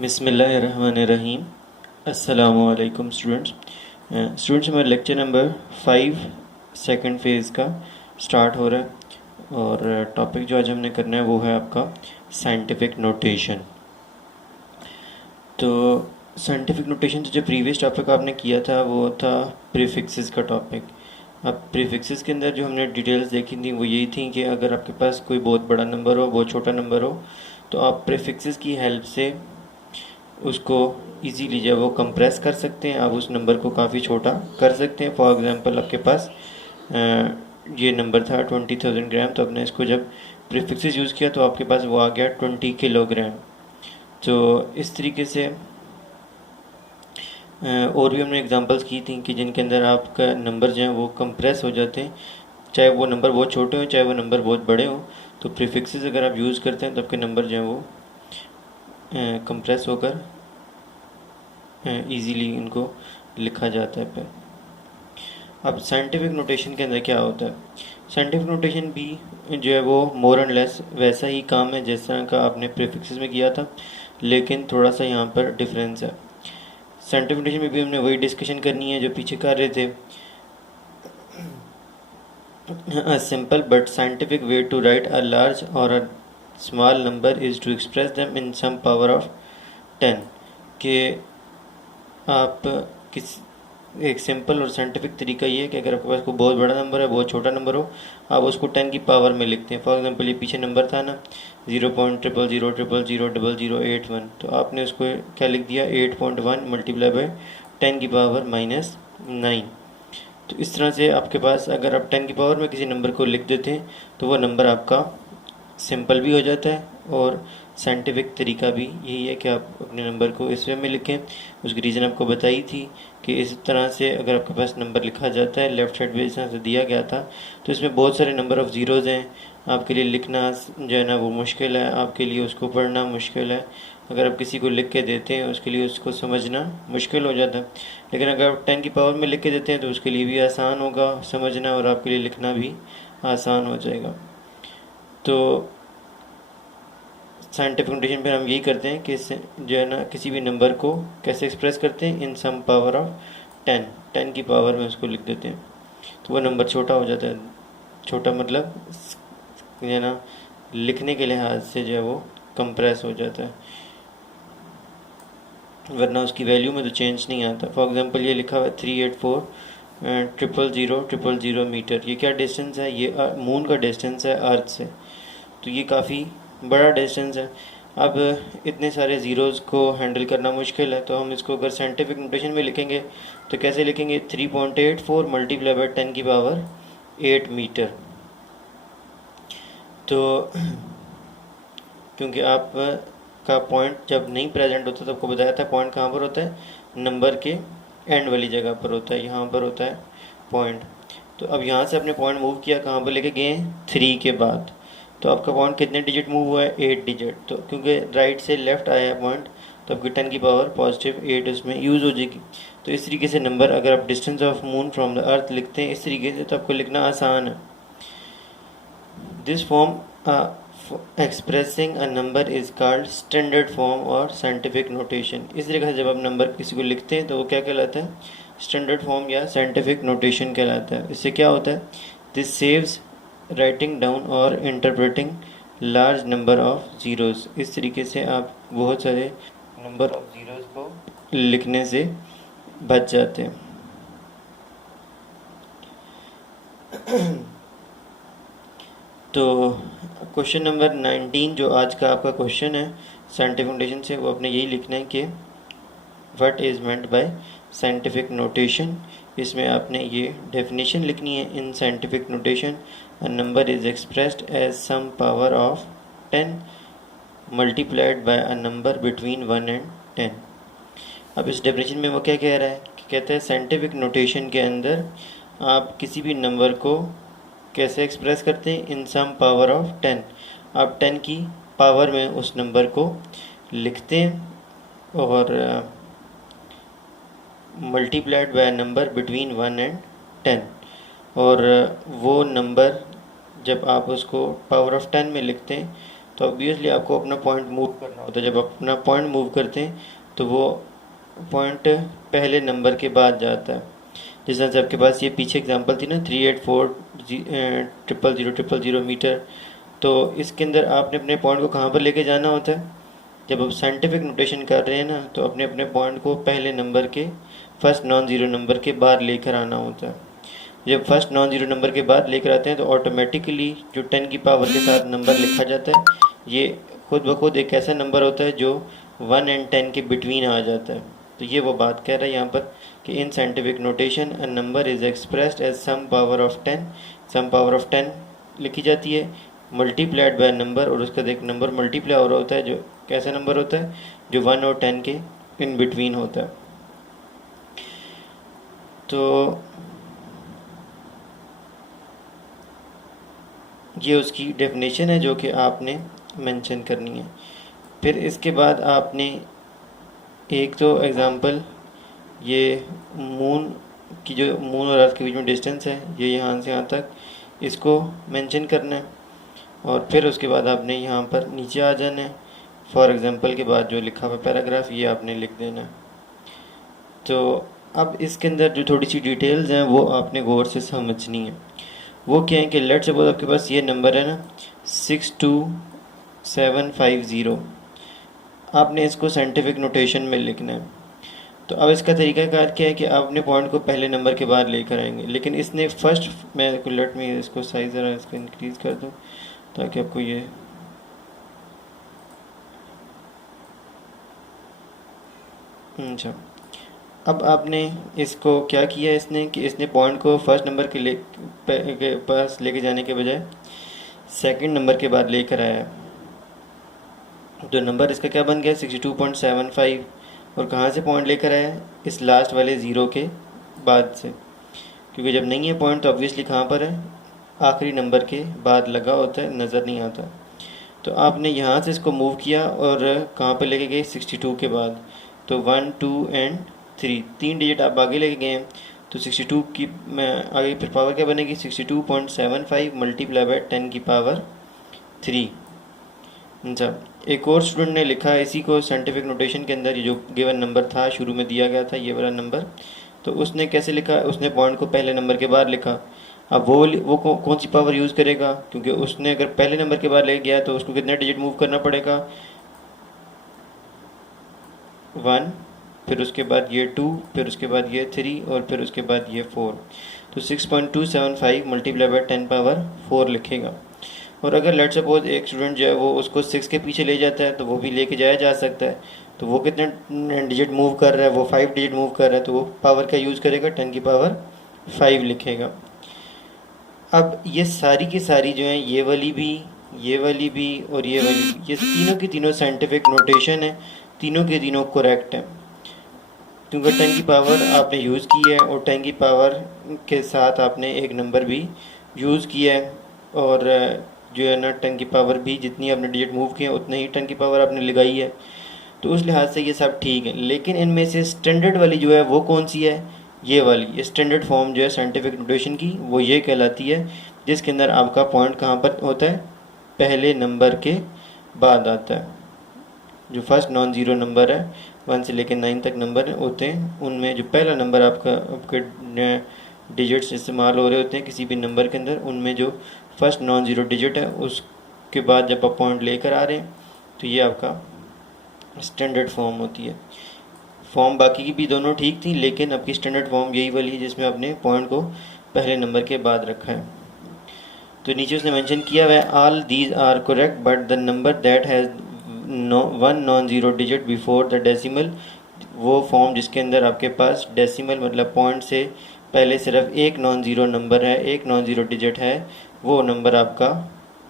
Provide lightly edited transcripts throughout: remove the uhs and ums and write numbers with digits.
बिस्मिल्लाहिर्रहमानिर्रहीम। अस्सलामुअलैकुम स्टूडेंट्स। हमारा लेक्चर नंबर 5 सेकंड फेज़ का स्टार्ट हो रहा है और टॉपिक जो आज हमने करना है वो है आपका साइंटिफिक नोटेशन। तो साइंटिफिक नोटेशन से जो प्रीवियस टॉपिक आपने किया था वो था प्रीफिक्सेस का टॉपिक। अब प्रीफिक्सेस के अंदर जो हमने डिटेल्स देखी थी वो यही थी कि अगर आपके पास कोई बहुत बड़ा नंबर हो, बहुत छोटा नंबर हो, तो आप प्रीफिक्सेस की हेल्प से उसको इजीली जब वो कंप्रेस कर सकते हैं, आप उस नंबर को काफ़ी छोटा कर सकते हैं। फॉर एग्जांपल आपके पास ये नंबर था 20,000 ग्राम, तो आपने इसको जब प्रीफिक्सेस यूज़ किया तो आपके पास वो आ गया 20 किलोग्राम। तो इस तरीके से और भी हमने एग्जांपल्स की थी कि जिनके अंदर आपका नंबर जो है वो कंप्रेस हो जाते हैं, चाहे वो नंबर बहुत छोटे हों चाहे वो नंबर बहुत बड़े हों। तो प्रीफिक्सेस अगर आप यूज़ करते हैं तो आपके नंबर जो हैं वो कंप्रेस होकर इजीली इनको लिखा जाता है। पर अब साइंटिफिक नोटेशन के अंदर क्या होता है? साइंटिफिक नोटेशन भी जो है वो मोर एंड लेस वैसा ही काम है जिस तरह का आपने प्रीफिक्सेस में किया था, लेकिन थोड़ा सा यहाँ पर डिफरेंस है। साइंटिफिक नोटेशन में भी हमने वही डिस्कशन करनी है जो पीछे कर रहे थे। A simple but scientific way to write a large or a small number is to express them in some power of 10। कि आप किस एक सिंपल और साइंटिफिक तरीका ये है कि अगर आपके पास कोई बहुत बड़ा नंबर है, बहुत छोटा नंबर हो, आप उसको 10 की पावर में लिखते हैं। फॉर एग्जांपल ये पीछे नंबर था ना 0.00000081, तो आपने उसको क्या लिख दिया 8.1 मल्टीप्लाई बाई 10 की पावर -9। तो इस तरह से आपके पास अगर आप 10 की पावर में किसी नंबर को लिख देते हैं तो वह नंबर आपका सिंपल भी हो जाता है और साइंटिफिक तरीका भी यही है कि आप अपने नंबर को इस वे में लिखें। उसकी रीज़न आपको बताई थी कि इस तरह से अगर आपके पास नंबर लिखा जाता है लेफ़्ट साइड पे इस तरह से दिया गया था, तो इसमें बहुत सारे नंबर ऑफ़ ज़ीरोज़ हैं। आपके लिए लिखना जो है ना वो मुश्किल है, आपके लिए उसको पढ़ना मुश्किल है। अगर आप किसी को लिख के देते हैं उसके लिए उसको समझना मुश्किल हो जाता है, लेकिन अगर आप 10 की पावर में लिख के देते हैं तो उसके लिए भी आसान होगा समझना और आपके लिए लिखना भी आसान हो जाएगा। तो साइंटिफिक नोटेशन पर हम यही करते हैं कि जो है ना किसी भी नंबर को कैसे एक्सप्रेस करते हैं इन सम पावर ऑफ 10 की पावर में उसको लिख देते हैं तो वह नंबर छोटा हो जाता है। छोटा मतलब जो है ना लिखने के लिहाज से जो है वो कंप्रेस हो जाता है, वरना उसकी वैल्यू में तो चेंज नहीं आता। फॉर एग्जांपल ये लिखा हुआ है 384,000,000 मीटर। ये क्या डिस्टेंस है? ये मून का डिस्टेंस है अर्थ से, तो ये काफ़ी बड़ा डिस्टेंस है। अब इतने सारे ज़ीरोज़ को हैंडल करना मुश्किल है, तो हम इसको अगर साइंटिफिक नोटेशन में लिखेंगे तो कैसे लिखेंगे 3.84 मल्टीप्लाई बाई 10 की पावर 8 मीटर। तो क्योंकि आप का पॉइंट जब नहीं प्रेजेंट होता तो आपको बताया था पॉइंट कहाँ पर होता है, नंबर के एंड वाली जगह पर होता है, यहाँ पर होता है पॉइंट। तो अब यहाँ से आपने पॉइंट मूव किया, कहाँ पर लेके गए 3 के बाद, तो आपका पॉइंट कितने डिजिट मूव हुआ है 8 डिजिट। तो क्योंकि राइट से लेफ़्ट आया है पॉइंट तो आपकी 10 की पावर पॉजिटिव 8 उसमें यूज़ हो जाएगी। तो इस तरीके से नंबर अगर आप distance of moon from the अर्थ लिखते हैं इस तरीके से तो आपको लिखना आसान है। This form expressing a number is called standard form और साइंटिफिक नोटेशन। इस तरीके से जब आप नंबर किसी को लिखते हैं तो वो क्या कहलाता है, स्टैंडर्ड फॉर्म या साइंटिफिक नोटेशन कहलाता है। इससे क्या होता है, दिस सेव्स राइटिंग डाउन और interpreting large number of zeros. इस तरीके से आप बहुत सारे नंबर ऑफ ज़ीरोज़ को लिखने से बच जाते हैं। तो क्वेश्चन नंबर 19 जो आज का आपका क्वेश्चन है साइंटिफिक नोटेशन से, वो आपने यही लिखना है कि what is meant by scientific notation. इसमें आपने ये डेफिनेशन लिखनी है। In scientific notation a number is expressed as some power of 10 multiplied by a number between 1 and 10। अब इस डेफिनेशन में वो क्या कह रहा है कि कहता है साइंटिफिक नोटेशन के अंदर आप किसी भी नंबर को कैसे एक्सप्रेस करते हैं, इन सम पावर ऑफ 10। आप 10 की पावर में उस नंबर को लिखते हैं और multiplied by number between 1 and 10। और वो नंबर जब आप उसको पावर ऑफ 10 में लिखते हैं तो ऑब्वियसली आपको अपना पॉइंट मूव करना होता है। जब आप अपना पॉइंट मूव करते हैं तो वो पॉइंट पहले नंबर के बाद जाता है। जिस तरह से आपके पास ये पीछे एग्जांपल थी ना 384,000,000 मीटर, तो इसके अंदर आपने अपने पॉइंट को कहाँ पर लेके जाना होता है। जब आप साइंटिफिक नोटेशन कर रहे हैं ना, तो अपने अपने पॉइंट को पहले नंबर के फर्स्ट नॉन ज़ीरो नंबर के बाद लेकर आना होता है। जब फर्स्ट नॉन ज़ीरो नंबर के बाद लेकर आते हैं तो ऑटोमेटिकली जो 10 की पावर के साथ नंबर लिखा जाता है, ये खुद ब खुद एक ऐसा नंबर होता है जो 1 और 10 के बिटवीन आ जाता है। तो ये वो बात कह रहा है यहाँ पर कि in scientific notation a number is expressed as some power of 10। Some power of 10 लिखी जाती है मल्टीप्लाइड बाय नंबर, और उसका एक नंबर मल्टीप्लाई हो रहा होता है जो कैसा नंबर होता है, जो 1 और 10 के इन बिटवीन होता है। तो ये उसकी डेफिनेशन है जो कि आपने मेंशन करनी है। फिर इसके बाद आपने एक तो एग्ज़ाम्पल, ये मून की जो मून और अर्थ के बीच में डिस्टेंस है, ये यहाँ से यहाँ तक, इसको मेंशन करना है। और फिर उसके बाद आपने यहाँ पर नीचे आ जाना है। फॉर एग्ज़ाम्पल के बाद जो लिखा हुआ पैराग्राफ ये आपने लिख देना है। तो अब इसके अंदर जो थोड़ी सी डिटेल्स हैं वो आपने गौर से समझनी है। वो क्या है कि लेट सपोज आपके पास ये नंबर है ना 62750, आपने इसको साइंटिफिक नोटेशन में लिखना है। तो अब इसका तरीकाकार क्या है कि आप अपने पॉइंट को पहले नंबर के बाद लेकर आएंगे, लेकिन इसने फर्स्ट, मैं लेट में इसको साइज ज़रा इसका इंक्रीज़ कर दूँ ताकि आपको ये अच्छा। अब आपने इसको क्या किया इसने कि इसने पॉइंट को फर्स्ट नंबर के पास लेके जाने के बजाय सेकंड नंबर के बाद लेकर आया। तो नंबर इसका क्या बन गया 62.75, और कहाँ से पॉइंट लेकर आया, इस लास्ट वाले ज़ीरो के बाद से, क्योंकि जब नहीं है पॉइंट तो ऑब्वियसली कहाँ पर है, आखिरी नंबर के बाद लगा होता है, नज़र नहीं आता। तो आपने यहाँ से इसको मूव किया और कहाँ पर लेके गए 62 के बाद, तो 1 2 एंड 3, 3 डिजिट आप आगे लेके गए हैं। तो 62 की मैं आगे फिर पावर क्या बनेगी 62.75 मल्टीप्लाई बाय 10 की पावर 3। अच्छा, एक और स्टूडेंट ने लिखा इसी को साइंटिफिक नोटेशन के अंदर, ये जो गिवन नंबर था शुरू में दिया गया था ये वाला नंबर, तो उसने कैसे लिखा, उसने पॉइंट को पहले नंबर के बाद लिखा। अब वो कौन सी पावर यूज़ करेगा, क्योंकि उसने अगर पहले नंबर के बाद ले गया तो उसको कितने डिजिट मूव करना पड़ेगा 1, फिर उसके बाद ये 2, फिर उसके बाद ये 3 और फिर उसके बाद ये 4। तो 6.275 मल्टीप्लाई बाय 10 पावर 4 लिखेगा। और अगर लेट सपोज एक स्टूडेंट जो है वो उसको 6 के पीछे ले जाता है तो वो भी लेके जाया जा सकता है। तो वो कितने डिजिट मूव कर रहा है, वो 5 डिजिट मूव कर रहा है, तो वो पावर का यूज़ करेगा 10 की पावर 5 लिखेगा। अब ये सारी की सारी जो है ये वाली भी और ये वाली भी, ये तीनों की तीनों साइंटिफिक नोटेशन है, तीनों के तीनों करेक्ट है, क्योंकि 10 की पावर आपने यूज़ की है और 10 की पावर के साथ आपने एक नंबर भी यूज़ किया है, और जो है ना 10 की पावर भी जितनी आपने डिजिट मूव किए उतने ही 10 की पावर आपने लगाई है। तो उस लिहाज से ये सब ठीक है, लेकिन इनमें से स्टैंडर्ड वाली जो है वो कौन सी है, ये वाली, ये स्टैंडर्ड फॉर्म जो है साइंटिफिक नोटेशन की वो ये कहलाती है, जिसके अंदर आपका पॉइंट कहाँ पर होता है, पहले नंबर के बाद आता है। जो फर्स्ट नॉन ज़ीरो नंबर है 1 से लेकर 9 तक नंबर होते हैं, उनमें जो पहला नंबर आपके डिजिट्स इस्तेमाल हो रहे होते हैं किसी भी नंबर के अंदर, उनमें जो फर्स्ट नॉन ज़ीरो डिजिट है उसके बाद जब आप पॉइंट लेकर आ रहे हैं तो ये आपका स्टैंडर्ड फॉर्म होती है। फॉर्म बाकी की भी दोनों ठीक थी, लेकिन आपकी स्टैंडर्ड फॉर्म यही वाली है जिसमें आपने पॉइंट को पहले नंबर के बाद रखा है। तो नीचे उसने मेंशन किया हुआ है all these are correct but the number that has 1 non zero digit before the decimal, वो फॉर्म जिसके अंदर आपके पास डेसिमल मतलब पॉइंट से पहले सिर्फ एक नॉन ज़ीरो नंबर है, एक नॉन ज़ीरो डिजिट है, वो नंबर आपका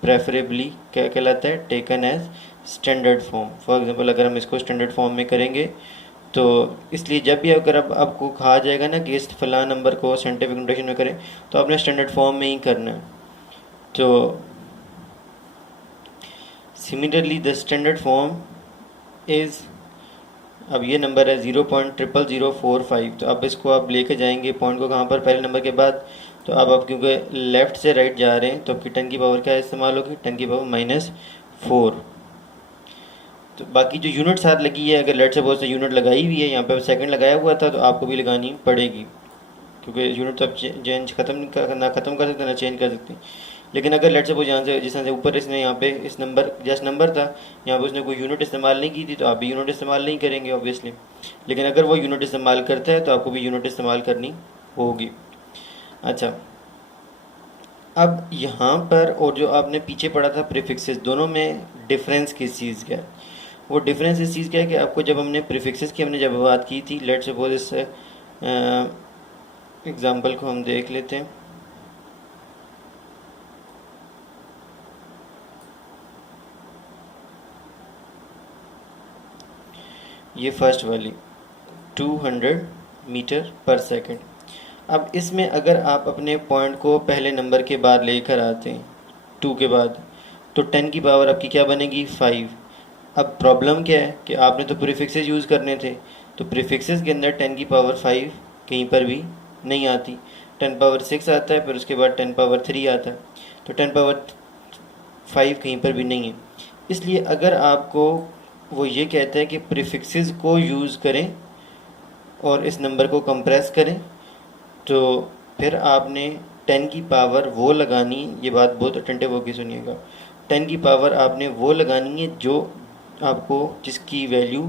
प्रेफरेबली क्या कहलाता है, taken as standard form. For example अगर हम इसको स्टैंडर्ड फॉर्म में करेंगे तो इसलिए जब भी अगर आपको कहा जाएगा ना कि इस फलां नंबर को साइंटिफिक नोटेशन में करें तो आपने स्टैंडर्ड फॉर्म में ही करना है। तो similarly the standard form is, अब ये नंबर है 0.00045, तो अब इसको आप लेके जाएंगे पॉइंट को कहाँ पर, पहले नंबर के बाद। तो अब आप क्योंकि लेफ़्ट से राइट जा रहे हैं तो आपकी 10 की पावर क्या इस्तेमाल होगी, 10 की पावर -4। तो बाकी जो यूनिट साथ लगी है, अगर लेट सपोज से यूनिट लगाई हुई है, यहाँ पे सेकंड लगाया हुआ था, तो आपको भी लगानी पड़ेगी, क्योंकि यूनिट तो आप चेंज ना ख़त्म कर सकते ना चेंज कर सकते। लेकिन अगर लेट सपोज यहाँ से जिस तरह से ऊपर इसने यहाँ पे इस नंबर जस्ट नंबर था, यहाँ पे उसने कोई यूनिट इस्तेमाल नहीं की थी, तो आप भी यूनिट इस्तेमाल नहीं करेंगे ऑब्वियसली। लेकिन अगर वो यूनिट इस्तेमाल करता है तो आपको भी यूनिट इस्तेमाल करनी होगी। अच्छा, अब यहाँ पर और जो आपने पीछे पढ़ा था प्रीफिक्सेस, दोनों में डिफरेंस किस चीज़ का है? वो डिफरेंस इस चीज़ का है कि आपको जब हमने प्रीफिक्सेस की हमने जब बात की थी, लेट सपोज इस एग्ज़ाम्पल को हम देख लेते हैं। ये फर्स्ट वाली 200 मीटर पर सेकंड। अब इसमें अगर आप अपने पॉइंट को पहले नंबर के बाद लेकर आते हैं 2 के बाद, तो 10 की पावर आपकी क्या बनेगी 5। अब प्रॉब्लम क्या है कि आपने तो प्रीफिक्सेस यूज़ करने थे, तो प्रीफिक्सेस के अंदर 10 की पावर 5 कहीं पर भी नहीं आती। 10 पावर 6 आता है, फिर उसके बाद 10 पावर 3 आता है, तो 10 पावर 5 कहीं पर भी नहीं है। इसलिए अगर आपको वो ये कहता है कि प्रीफिक्सेस को यूज़ करें और इस नंबर को कंप्रेस करें, तो फिर आपने 10 की पावर वो लगानी, ये बात बहुत अटेंटिव होकर सुनिएगा, 10 की पावर आपने वो लगानी है जो आपको जिसकी वैल्यू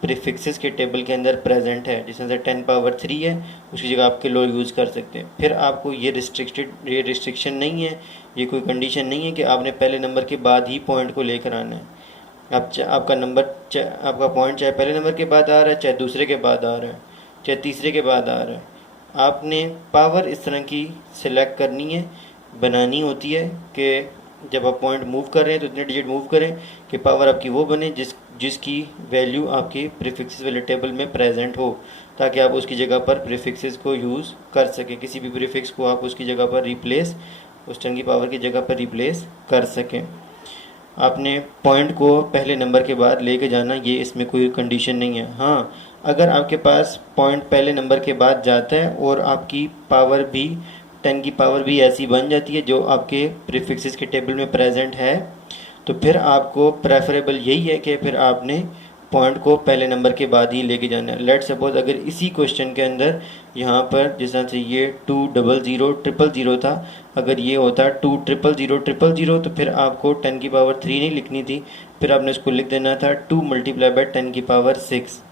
प्रीफिक्सेस के टेबल के अंदर प्रेजेंट है। जिस तरह से 10 पावर 3 है, उसकी जगह आप किलो यूज़ कर सकते हैं। फिर आपको ये रिस्ट्रिक्शन नहीं है, ये कोई कंडीशन नहीं है कि आपने पहले नंबर के बाद ही पॉइंट को लेकर आना है। आपका पॉइंट चाहे पहले नंबर के बाद आ रहा है, चाहे दूसरे के बाद आ रहा है, चाहे तीसरे के बाद आ रहा है, आपने पावर इस तरह की सिलेक्ट करनी है, बनानी होती है कि जब आप पॉइंट मूव कर रहे हैं तो इतने डिजिट मूव करें कि पावर आपकी वो बने जिसकी वैल्यू आपकी प्रीफिक्सेस वाले टेबल में प्रेजेंट हो, ताकि आप उसकी जगह पर प्रीफिक्सेस को यूज़ कर सकें। किसी भी प्रीफिक्स को आप उसकी जगह पर रिप्लेस, उस 10 की पावर की जगह पर रिप्लेस कर सकें। आपने पॉइंट को पहले नंबर के बाद लेके जाना, ये इसमें कोई कंडीशन नहीं है। हाँ, अगर आपके पास पॉइंट पहले नंबर के बाद जाता है और आपकी पावर भी 10 की पावर भी ऐसी बन जाती है जो आपके प्रीफिक्सेस के टेबल में प्रेजेंट है, तो फिर आपको प्रेफरेबल यही है कि फिर आपने पॉइंट को पहले नंबर के बाद ही लेके जाना है। लेट सपोज अगर इसी क्वेश्चन के अंदर यहाँ पर जिस तरह से ये 2000000 था, अगर ये होता 2000000, तो फिर आपको 10 की पावर 3 नहीं लिखनी थी, फिर आपने इसको लिख देना था 2 मल्टीप्लाई बाय 10 की पावर 6।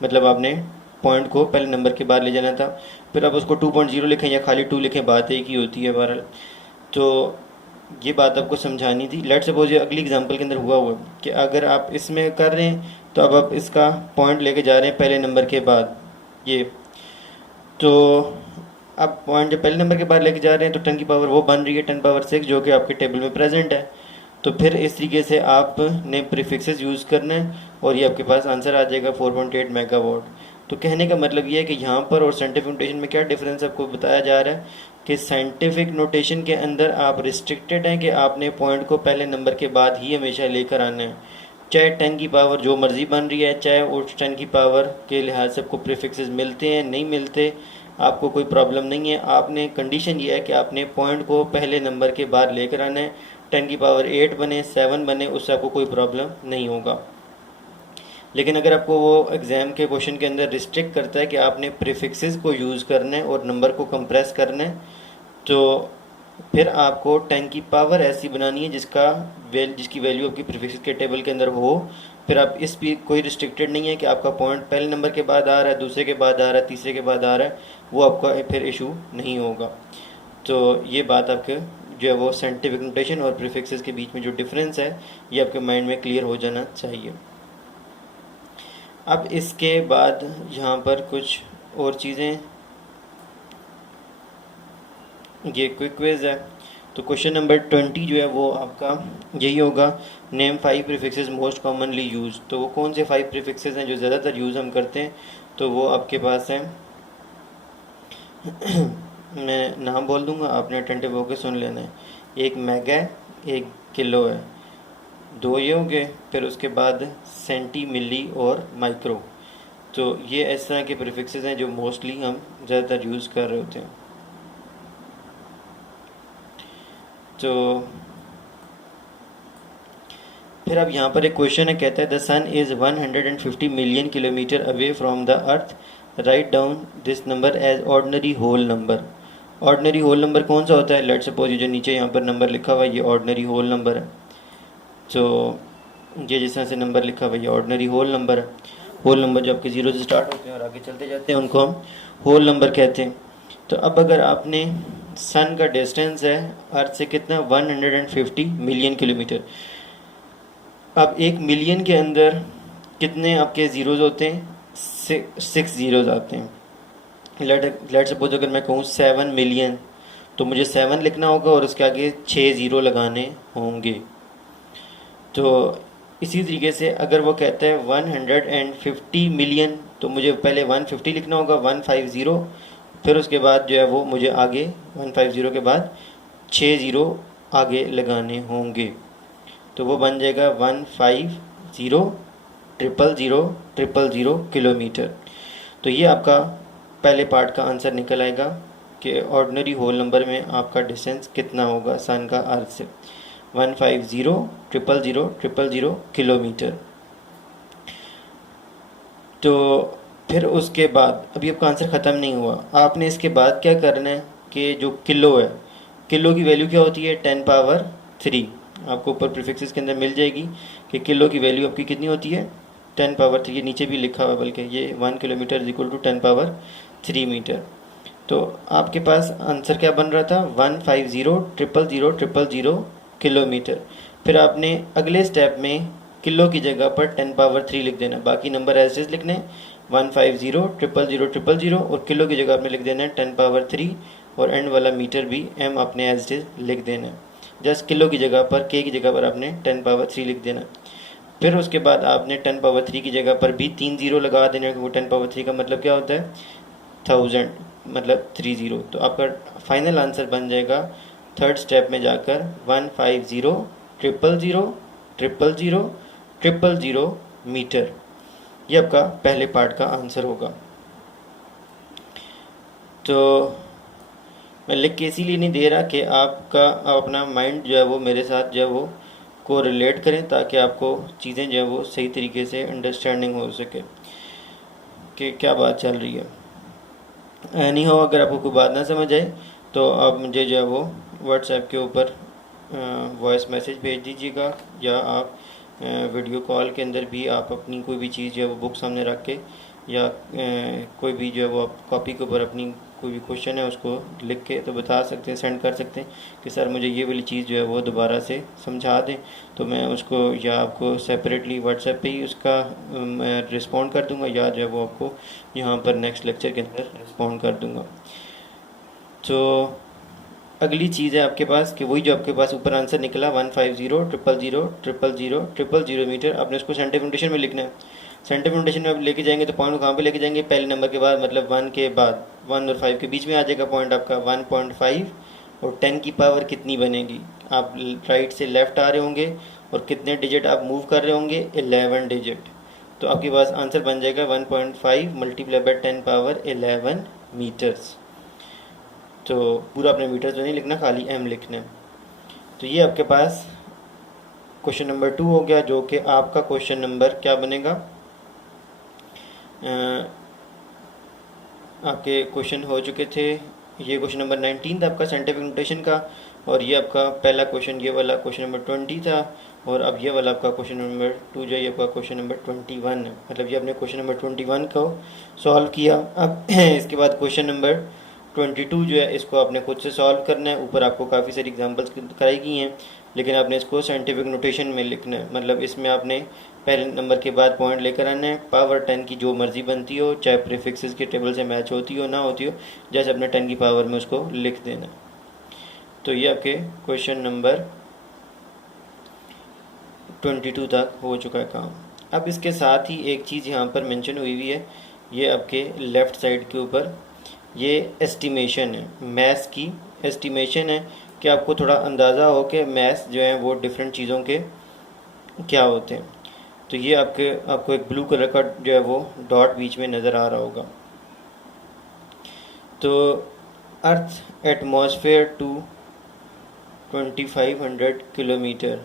मतलब आपने पॉइंट को पहले नंबर के बाद ले जाना था। फिर आप उसको 2.0 लिखें या खाली 2 लिखें, बात एक ही होती है बहरहाल। तो ये बात आपको समझानी थी। लेट सपोज ये अगली एग्जांपल के अंदर हुआ कि अगर आप इसमें कर रहे हैं, तो अब आप इसका पॉइंट लेके जा रहे हैं पहले नंबर के बाद, ये तो अब पॉइंट जब पहले नंबर के बाद लेके जा रहे हैं तो 10 की पावर वो बन रही है 10 पावर 6, जो कि आपके टेबल में प्रेजेंट है। तो फिर इस तरीके से आपने प्रीफिक्सेस यूज़ करना है और ये आपके पास आंसर आ जाएगा 4.8 मेगावाट। तो कहने का मतलब ये है कि यहाँ पर और साइंटिफिक नोटेशन में क्या डिफरेंस आपको बताया जा रहा है कि साइंटिफिक नोटेशन के अंदर आप रिस्ट्रिक्टेड हैं कि आपने पॉइंट को पहले नंबर के बाद ही हमेशा लेकर आना है, चाहे 10 की पावर जो मर्ज़ी बन रही है, चाहे उस 10 की पावर के लिहाज से आपको प्रीफिक्सेस मिलते हैं नहीं मिलते, आपको कोई प्रॉब्लम नहीं है। आपने कंडीशन ये है कि आपने पॉइंट को पहले नंबर के बाद लेकर आना है, 10 की पावर 8 बने 7 बने, उससे आपको कोई प्रॉब्लम नहीं होगा। लेकिन अगर आपको वो एग्ज़ाम के क्वेश्चन के अंदर रिस्ट्रिक्ट करता है कि आपने प्रीफिक्सेस को यूज़ करना है और नंबर को कंप्रेस करना है, तो फिर आपको 10 की पावर ऐसी बनानी है जिसकी वैल्यू आपकी प्रीफिक्सेस के टेबल के अंदर हो। फिर आप इस भी कोई रिस्ट्रिक्टेड नहीं है कि आपका पॉइंट पहले नंबर के बाद आ रहा है, दूसरे के बाद आ रहा है, तीसरे के बाद आ रहा है, वो आपका फिर इशू नहीं होगा। तो ये बात आपके जो है वो साइंटिफिक नोटेशन और प्रीफिक्सेस के बीच में जो डिफरेंस है, ये आपके माइंड में क्लियर हो जाना चाहिए। अब इसके बाद यहाँ पर कुछ और चीज़ें, ये क्विक क्विज है। तो क्वेश्चन नंबर 20 जो है वो आपका यही होगा, name 5 prefixes most commonly use. तो वो कौन से 5 प्रीफिक्सेस हैं जो ज़्यादातर यूज़ हम करते हैं? तो वो आपके पास है मैं नाम बोल दूंगा, आपने अटेंटिव होकर सुन लेना है। एक मेगा है, एक किलो है, दो ये हो गए, फिर उसके बाद सेंटी, मिली और माइक्रो। तो ये इस तरह के प्रीफिक्सेस हैं जो मोस्टली हम ज़्यादातर यूज़ कर रहे होते हैं। तो फिर अब यहाँ पर एक क्वेश्चन है, कहता है the sun is 150 million kilometre away from the earth, right down this number as ordinary whole number. Ordinary whole number कौन सा होता है? लेट्स सपोज ये जो नीचे यहाँ पर नंबर लिखा हुआ है ये ऑर्डनरी होल नंबर है। तो ये जिस तरह से नंबर लिखा हुआ है ये ऑर्डनरी होल नंबर है। होल नंबर जो आपके ज़ीरो से स्टार्ट होते हैं और आगे चलते जाते हैं उनको हम होल नंबर कहते हैं। तो अब अगर आपने सन का डिस्टेंस है अर्थ से कितना, 150 मिलियन किलोमीटर। अब 1 मिलियन के अंदर कितने आपके ज़ीरोज़ होते हैं? 6 ज़ीरोज़ आते हैं। लेट सपोज अगर मैं कहूँ 7 मिलियन, तो मुझे 7 लिखना होगा और उसके आगे 6 ज़ीरो लगाने होंगे। तो इसी तरीके से अगर वो कहता है 150 मिलियन, तो मुझे पहले 150 लिखना होगा, 150, फिर उसके बाद जो है वो मुझे आगे 150 के बाद 6 ज़ीरो आगे लगाने होंगे। तो वो बन जाएगा 150,000,000,000 किलोमीटर। तो ये आपका पहले पार्ट का आंसर निकल आएगा कि ऑर्डिनरी होल नंबर में आपका डिस्टेंस कितना होगा सन का अर्थ से, 150,000,000,000 किलोमीटर। तो फिर उसके बाद अभी आपका आंसर ख़त्म नहीं हुआ, आपने इसके बाद क्या करना है कि जो किलो है, किलो की वैल्यू क्या होती है? 10 पावर 3। आपको ऊपर प्रीफिक्सेस के अंदर मिल जाएगी कि किलो की वैल्यू आपकी कितनी होती है? 10 पावर 3। ये नीचे भी लिखा हुआ, बल्कि ये 1 kilometre is equal to 10 power 3 metre. तो आपके पास आंसर क्या बन रहा था? 150,000,000,000 किलोमीटर। फिर आपने अगले स्टेप में किलो की जगह पर 10 पावर 3 लिख देना, बाकी नंबर एज इज लिखने 150,000,000,000 और किलो की जगह आपने लिख देना है 10 पावर 3 और एंड वाला मीटर भी एम आपने एज इज लिख देना है। जस्ट किलो की जगह पर, के की जगह पर आपने 10 पावर 3 लिख देना। फिर उसके बाद आपने 10 पावर 3 की जगह पर भी 3 ज़ीरो लगा देना, क्योंकि 10 पावर 3 का मतलब क्या होता है? 1000, मतलब 3 ज़ीरो। तो आपका फाइनल आंसर बन जाएगा थर्ड स्टेप में जाकर 150,000,000,000,000,000 मीटर। ये आपका पहले पार्ट का आंसर होगा। तो मैं लिख के इसीलिए नहीं दे रहा कि आपका अपना माइंड जो है वो मेरे साथ जो है वो को रिलेट करें, ताकि आपको चीज़ें जो है वो सही तरीके से अंडरस्टैंडिंग हो सके कि क्या बात चल रही है। एनी हो, अगर आपको कोई बात ना समझ आए तो आप मुझे जो है वो व्हाट्सएप के ऊपर वॉइस मैसेज भेज दीजिएगा, या आप वीडियो कॉल के अंदर भी आप अपनी कोई भी चीज़ जो है वो बुक सामने रख के, या कोई भी जो है वो आप कॉपी के ऊपर अपनी कोई भी क्वेश्चन है उसको लिख के तो बता सकते हैं, सेंड कर सकते हैं कि सर मुझे ये वाली चीज़ जो है वो दोबारा से समझा दें। तो मैं उसको या आपको सेपरेटली व्हाट्सएप पे ही उसका मैं रिस्पॉन्ड कर दूंगा, या जो है वो आपको यहाँ पर नेक्स्ट लेक्चर के अंदर रिस्पॉन्ड कर दूंगा। तो अगली चीज़ है आपके पास कि वही जो आपके पास ऊपर आंसर निकला 150,000,000,000,000 मीटर, आपने उसको सेंटीमीटर नोटेशन में लिखना है। सेंटीमीटर नोटेशन में आप लेके जाएंगे तो पॉइंट कहाँ पे लेके जाएंगे? पहले नंबर के बाद, मतलब 1 के बाद, 1 और 5 के बीच में आ जाएगा पॉइंट आपका 1.5, और 10 की पावर कितनी बनेगी? आप राइट से लेफ़्ट आ रहे होंगे और कितने डिजिट आप मूव कर रहे होंगे? 11 डिजिट। तो आपके पास आंसर बन जाएगा 1.5 मल्टीप्लाई बाय 10 पावर 11 मीटर्स। तो पूरा अपने मीटर तो नहीं लिखना, खाली एम लिखना है। तो ये आपके पास क्वेश्चन नंबर 2 हो गया, जो कि आपका क्वेश्चन नंबर क्या बनेगा? आपके क्वेश्चन हो चुके थे, ये क्वेश्चन नंबर 19 था आपका साइंटिफिक नोटेशन का, और ये आपका पहला क्वेश्चन, ये वाला क्वेश्चन नंबर 20 था, और अब ये वाला आपका क्वेश्चन नंबर 2 जो है ये आपका क्वेश्चन नंबर 21 है। मतलब ये आपने क्वेश्चन नंबर 21 को सॉल्व किया। अब इसके बाद क्वेश्चन नंबर 22 जो है इसको आपने खुद से सॉल्व करना है। ऊपर आपको काफ़ी सारी एग्जांपल्स कराई गई हैं, लेकिन आपने इसको साइंटिफिक नोटेशन में लिखना है। मतलब इसमें आपने पहले नंबर के बाद पॉइंट लेकर आना है, पावर 10 की जो मर्जी बनती हो, चाहे प्रीफिक्सेस के टेबल से मैच होती हो ना होती हो, जैसे अपने 10 की पावर में उसको लिख देना। तो ये आपके क्वेश्चन नंबर 22 तक हो चुका है काम। अब इसके साथ ही एक चीज़ यहाँ पर मेंशन हुई है, ये आपके लेफ़्ट साइड के ऊपर ये एस्टिमेशन है, मैथ्स की एस्टिमेशन है, कि आपको थोड़ा अंदाज़ा हो कि मैथ्स जो है वो डिफरेंट चीज़ों के क्या होते हैं। तो ये आपको एक ब्लू कलर का जो है वो डॉट बीच में नज़र आ रहा होगा। तो अर्थ एटमॉस्फेयर टू 2500 किलोमीटर,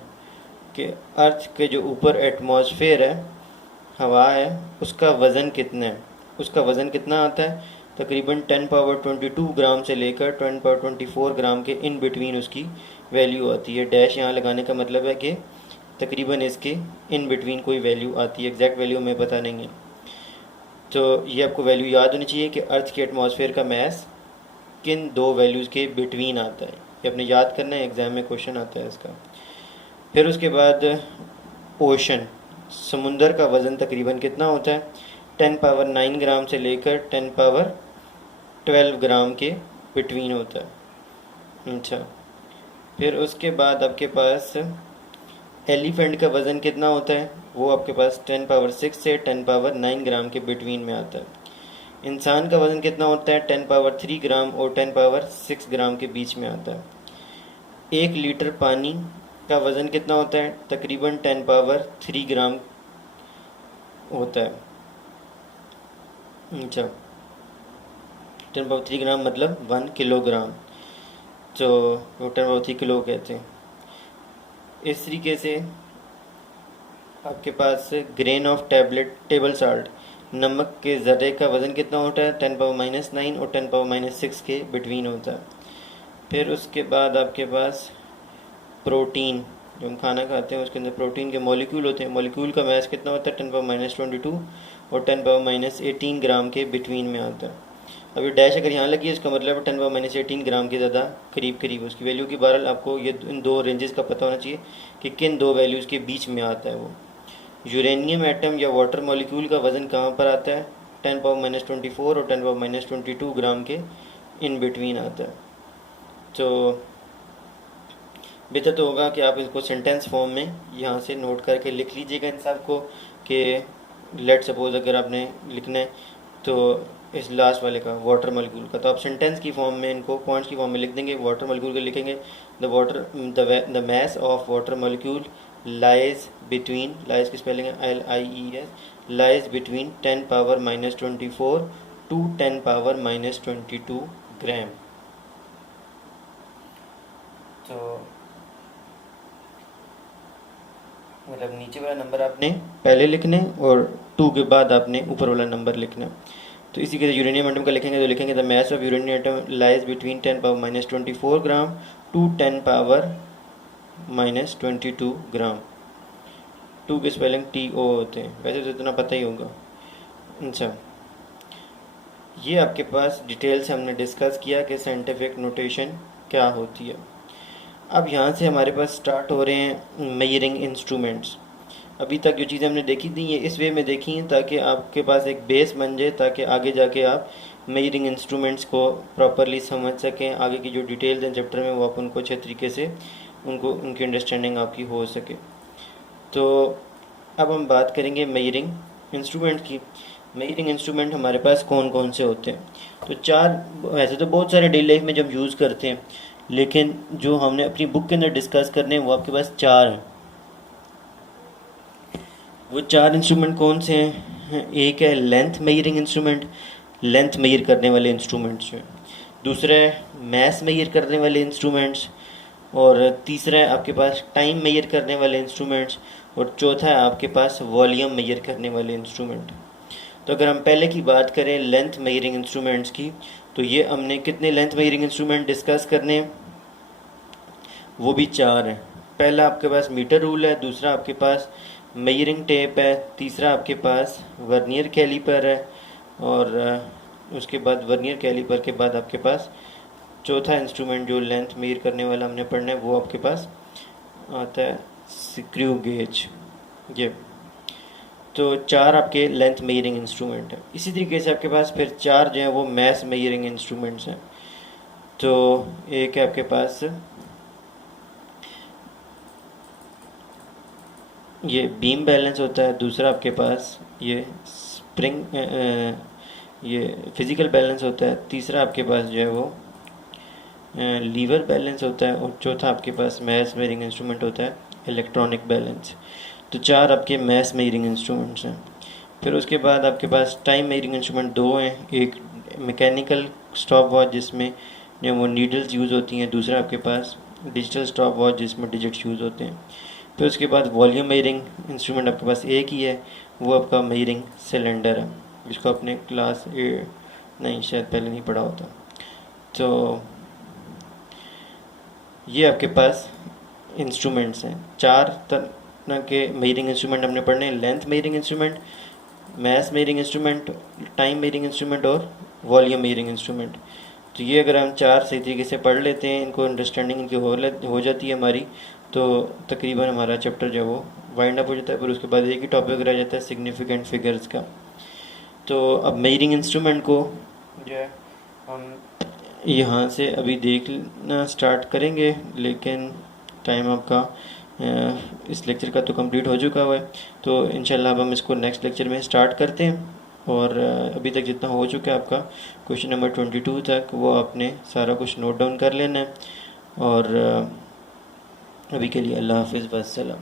कि अर्थ के जो ऊपर एटमॉस्फेयर है, हवा है, उसका वज़न कितना है। उसका वज़न कितना आता है, तकरीबन 10^22 ग्राम से लेकर 10^24 ग्राम के इन बिटवीन उसकी वैल्यू आती है। डैश यहाँ लगाने का मतलब है कि तकरीबन इसके इन बिटवीन कोई वैल्यू आती है, एग्जैक्ट वैल्यू हमें पता नहीं है। तो ये आपको वैल्यू याद होनी चाहिए कि अर्थ के एटमॉस्फेयर का मैस किन दो वैल्यूज़ के बिटवीन आता है। ये अपने याद करना है, एग्ज़ाम में क्वेश्चन आता है इसका। फिर उसके बाद ओशन, समुंदर का वज़न तकरीबन कितना होता है, 10^9 ग्राम से लेकर 10^12 ग्राम के बिटवीन होता है। अच्छा, फिर उसके बाद आपके पास एलिफेंट का वज़न कितना होता है, वो आपके पास 10^6 से 10^9 ग्राम के बिटवीन में आता है। इंसान का वज़न कितना होता है, 10^3 ग्राम और 10^6 ग्राम के बीच में आता है। 1 लीटर पानी का वज़न कितना होता है, तकरीबन 10^3 ग्राम होता है। अच्छा, 10^3 ग्राम मतलब 1 किलोग्राम, तो वो 10^3 किलो कहते हैं। इस तरीके से आपके पास ग्रेन ऑफ टेबल साल्ट, नमक के ज़र्रे का वज़न कितना होता है, 10^-9 और 10^-6 के बिटवीन होता है। फिर उसके बाद आपके पास प्रोटीन, जो हम खाना खाते हैं उसके अंदर प्रोटीन के मॉलिक्यूल होते हैं। मॉलिक्यूल का मैस कितना होता है, 10^-22 और 10^-18 ग्राम के बिटवीन में आता है। अभी डैश अगर यहाँ लगी है इसका मतलब 10^-18 ग्राम के ज़्यादा करीब करीब उसकी वैल्यू की। बहरहाल आपको ये इन दो रेंजेस का पता होना चाहिए कि किन दो वैल्यूज़ के बीच में आता है वो। यूरेनियम एटम या वाटर मॉलिक्यूल का वज़न कहाँ पर आता है, 10^-24 और 10^-22 ग्राम के इन बिटवीन आता है। तो बेहतर तो होगा कि आप इसको सेंटेंस फॉर्म में यहाँ से नोट करके लिख लीजिएगा इन सब को, कि लेट सपोज अगर आपने लिखना है तो इस लास्ट वाले का वाटर मॉलिक्यूल का, तो आप सेंटेंस की फॉर्म में इनको पॉइंट्स की फॉर्म में लिख देंगे। वाटर मॉलिक्यूल का लिखेंगे the mass of water molecule lies between, lies की स्पेलिंग है LIES, लाइज बिटवीन 10^-24 टू 10^-22 ग्राम। तो मतलब नीचे वाला नंबर आपने पहले लिखने और 2 के बाद आपने ऊपर वाला नंबर लिखना। तो इसी के यूरेनियम एटम का लिखेंगे तो लिखेंगे the mass of uranium atom lies between 10^-24 gram to 10^-22 gram. 2 के स्पेलिंग TO होते हैं, वैसे तो इतना पता ही होगा। अच्छा, ये आपके पास डिटेल से हमने डिस्कस किया कि साइंटिफिक नोटेशन क्या होती है। अब यहाँ से हमारे पास स्टार्ट हो रहे हैं मेजरिंग इंस्ट्रूमेंट्स। अभी तक जो चीज़ें हमने देखी थी ये इस वे में देखी हैं ताकि आपके पास एक बेस बन जाए, ताकि आगे जाके आप मेजरिंग इंस्ट्रूमेंट्स को प्रॉपरली समझ सकें। आगे की जो डिटेल्स हैं चैप्टर में वो आप उनको अच्छे तरीके से उनकी अंडरस्टैंडिंग आपकी हो सके। तो अब हम बात करेंगे मेजरिंग इंस्ट्रूमेंट की। मेजरिंग इंस्ट्रूमेंट हमारे पास कौन कौन से होते हैं, तो 4, वैसे तो बहुत सारे डेली लाइफ में जब यूज़ करते हैं, लेकिन जो हमने अपनी बुक के अंदर डिस्कस करने हैं वो आपके पास 4 हैं। वो 4 इंस्ट्रूमेंट कौन से हैं, एक है length measuring instrument, length major करने वाले इंस्ट्रूमेंट्स हैं। दूसरा है मैस मेजर करने वाले इंस्ट्रूमेंट्स, और तीसरा है आपके पास टाइम मेजर करने वाले इंस्ट्रूमेंट्स, और चौथा है आपके पास वॉल्यूम मेजर करने वाले इंस्ट्रूमेंट। तो अगर हम पहले की बात करें लेंथ मेजरिंग इंस्ट्रूमेंट्स की, तो ये हमने कितने लेंथ मेजरिंग इंस्ट्रूमेंट डिस्कस करने हैं, वो भी 4 हैं। पहला आपके पास मीटर रूल है, दूसरा आपके पास मेजरिंग टेप है, तीसरा आपके पास वर्नियर कैलिपर है, और उसके बाद वर्नियर कैलिपर के बाद आपके पास चौथा इंस्ट्रूमेंट जो लेंथ मेजर करने वाला हमने पढ़ना है वो आपके पास आता है स्क्रू गेज। ये तो 4 आपके लेंथ मेजरिंग इंस्ट्रूमेंट है। इसी तरीके से आपके पास फिर 4 जो हैं वो मैस मेजरिंग इंस्ट्रूमेंट्स हैं। तो एक है आपके पास ये बीम बैलेंस होता है, दूसरा आपके पास ये स्प्रिंग ये फिज़िकल बैलेंस होता है, तीसरा आपके पास जो है वो लीवर बैलेंस होता है, और चौथा आपके पास मैस मेजरिंग इंस्ट्रूमेंट होता है इलेक्ट्रॉनिक बैलेंस। तो 4 आपके मैस मेजरिंग इंस्ट्रूमेंट्स हैं। फिर उसके बाद आपके पास टाइम मेजरिंग इंस्ट्रूमेंट 2 हैं, एक मैकेनिकल स्टॉप वॉच जिसमें जो वो नीडल्स यूज़ होती हैं, दूसरा आपके पास डिजिटल स्टॉप वॉच जिसमें डिजिट्स यूज़ होते हैं। फिर उसके बाद वॉल्यूम मेजरिंग इंस्ट्रूमेंट आपके पास एक ही है, वो आपका मेजरिंग सिलेंडर है, जिसको आपने क्लास ए नहीं शायद पहले नहीं पढ़ा होता। तो ये आपके पास इंस्ट्रूमेंट्स हैं, चार तरह के मेजरिंग इंस्ट्रूमेंट हमने पढ़ने हैं, length measuring instrument, math measuring instrument, time measuring instrument और वॉल्यूम मेजरिंग इंस्ट्रूमेंट। तो ये अगर हम चार सही तरीके से पढ़ लेते हैं, इनको अंडरस्टैंडिंग इनकी हो जाती है हमारी, तो तकरीबन हमारा चैप्टर जो है वो वाइंड अप हो जाता है। फिर उसके बाद एक ही टॉपिक रह जाता है सिग्निफिकेंट फिगर्स का। तो अब मेजरिंग इंस्ट्रूमेंट को जो है हम यहाँ से अभी देखना स्टार्ट करेंगे, लेकिन टाइम आपका इस लेक्चर का तो कंप्लीट हो चुका हुआ है। तो इंशाल्लाह अब हम इसको नेक्स्ट लेक्चर में स्टार्ट करते हैं। और अभी तक जितना हो चुका है आपका क्वेश्चन नंबर 22 तक, वो आपने सारा कुछ नोट डाउन कर लेना है। और अभी के लिए अल्लाह हाफिज़, वस्सलाम।